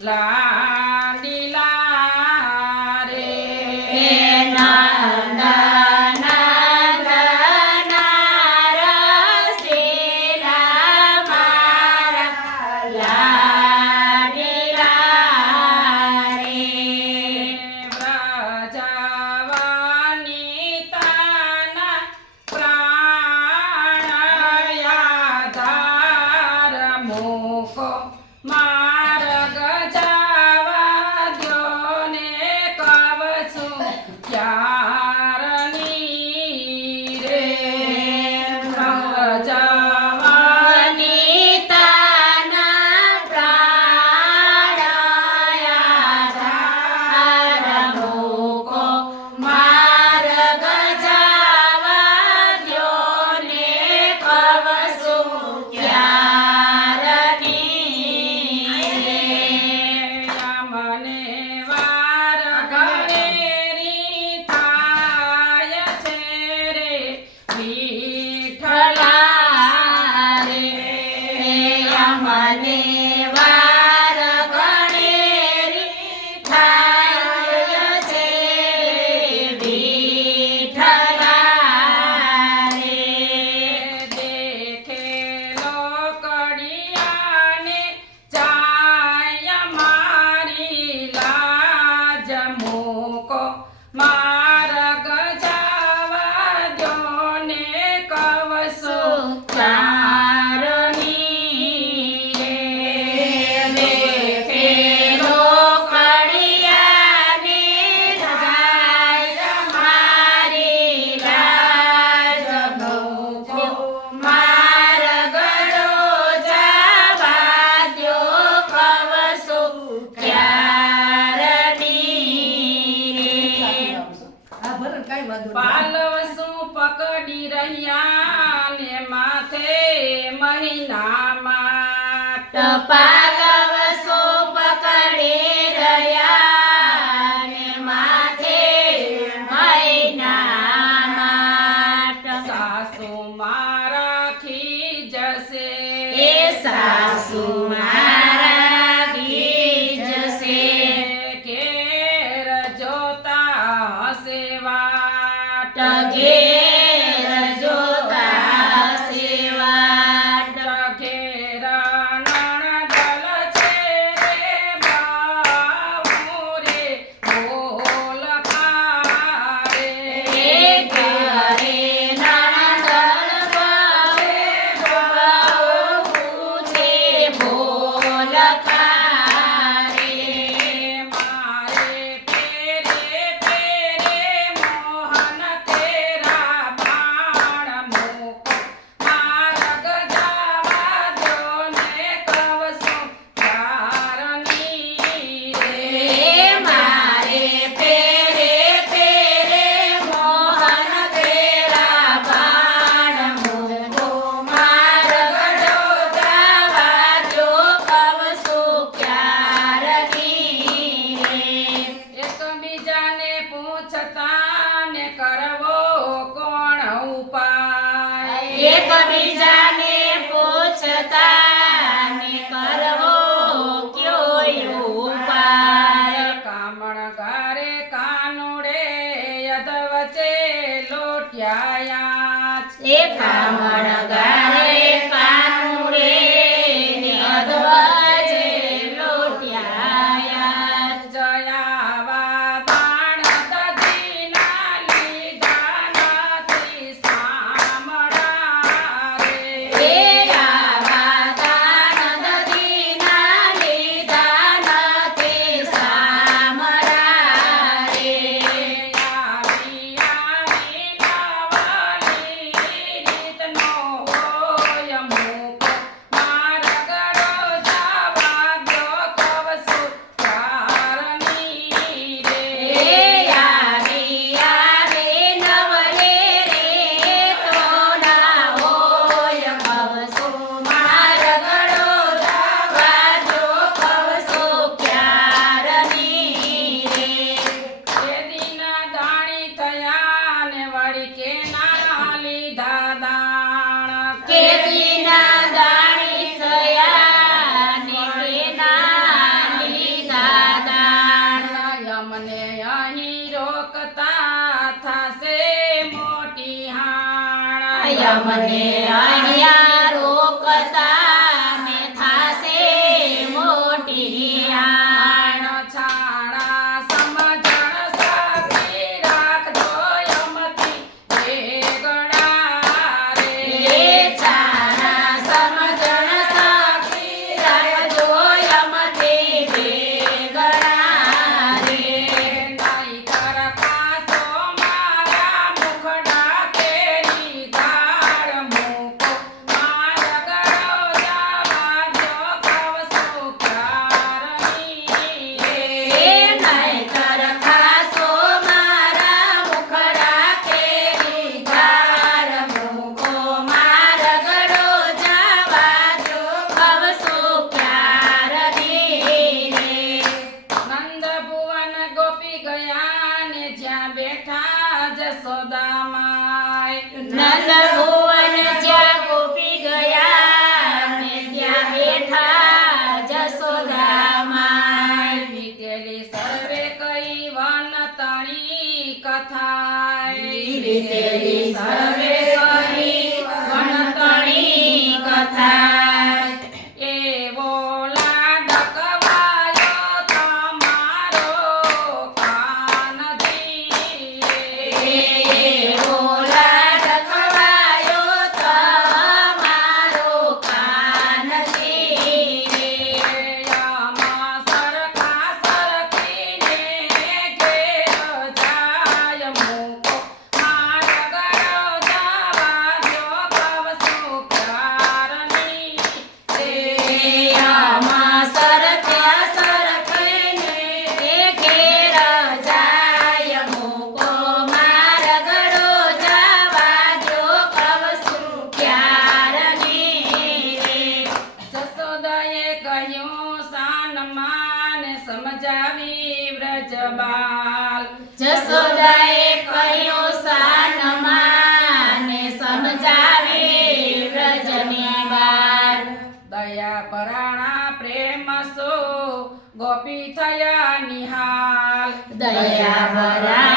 લાડીલા રે માર્ગ જાવા દ્યો ને કહું છું ક્યારની રે જવાની તાના પ્રાણ આધાર મૂકો માર્ગ જાવા દ્યો ને કહું છું મને વાર ગણેરી થાય છે વિઠ્ઠલા રે દેખેલો કડિયાને જાય મારી લાજ મૂકો માર્ગ જાવા દ્યો ને કહું છું પાલવસું પકડી રહ્યા ને માથે મહિનામાં પાલવસો પકડી રહ્યા ને માથે મહિનામાં સાસુ મારા ખીજશે એ સાસુ મારા ખીજશે ઘેર જોતા સેવા ઘેર જોતા સેવાટ ઘેર નણદલ છે રે બાવુ રે બોલ ખારે ઘરે નણદલ બાવે બહુ છે બોલ અમને અહીંયા રોકતા ને થાશે મોટી હાણ. છાણા સમજણ સાચી રાખજો યમથી વેગળા રે. એ છાણા સમજણ સાચી રાખજો યમથી વેગળા રે. નહીં કરકાશો મારા મુખડા કેરી ગાળ મૂકો મારા ગળો જવા દો કવસો પ્યારની. એ નહીંતર ખાશો મારા મુખડા કેરી ગાળ મૂકો માર ગળો જવા દો કવસો પ્યારની રે. નંદ ભુવન ગોપી ગયા ને જ્યાં બેઠા જશોદા માય. નંદ ભુવન જ્યાં ગોપી ગયા ને ત્યાં બેઠા જશોદા માય. વીતેલી સર્વે કઈ વન તણી કથાય. વીતેલી સર્વે કહી વણતણી કથા. એવો લાડકવાયો તમારો કાનજી. એવો લાડકવાયો તમારો કાનજી રે. આમાં સરખા સરખીને ઘેર જાય મૂકો મારા ગળો જવા દો કવસો પ્યારની. આમાં સરખ્યા સરખીને ઘેર જાય મૂકો માર ગળો જવા દો કવસું પ્યારની રે. જશોદાએ કહ્યું સાનમાં ને સમજાવી વ્રજબાલ. જશોદાએ કહ્યું સાનમાં ને સમજાવે વ્રજની બાર. દયા પરાણા પ્રેમ સો ગોપી થયા નિહાલ. દયા ભરા